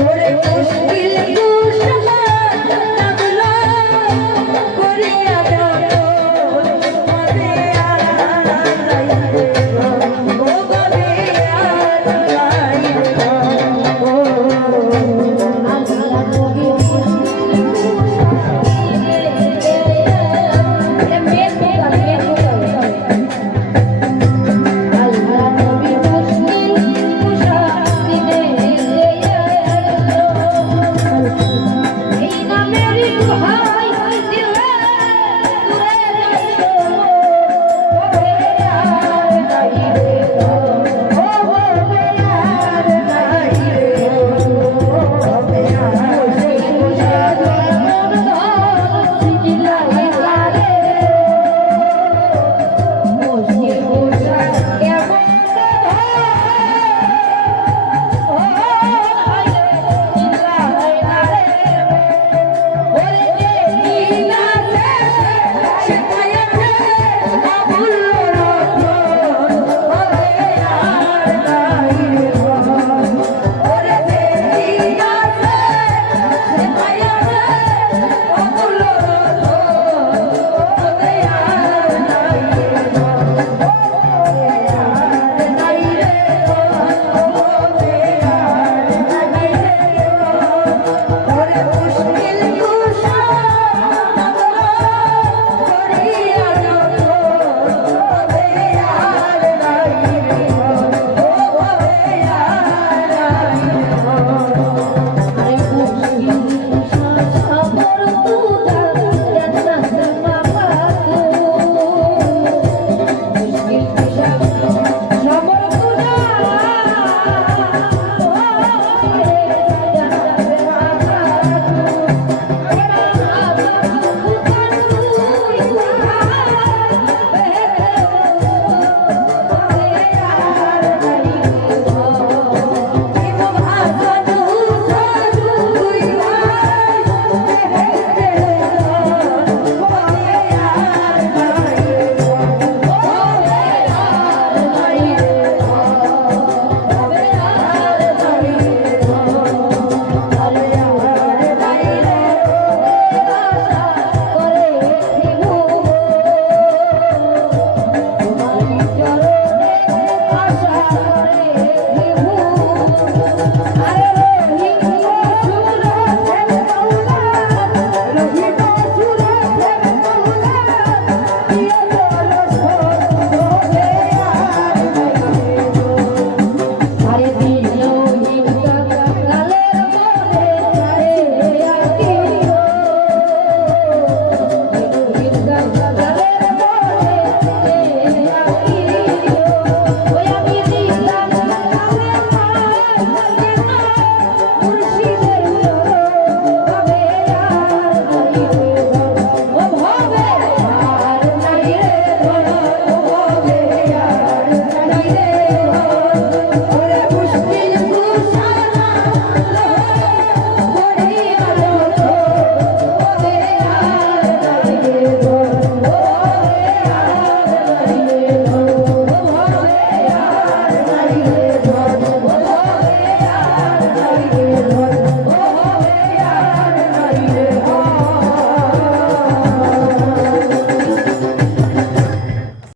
ওরে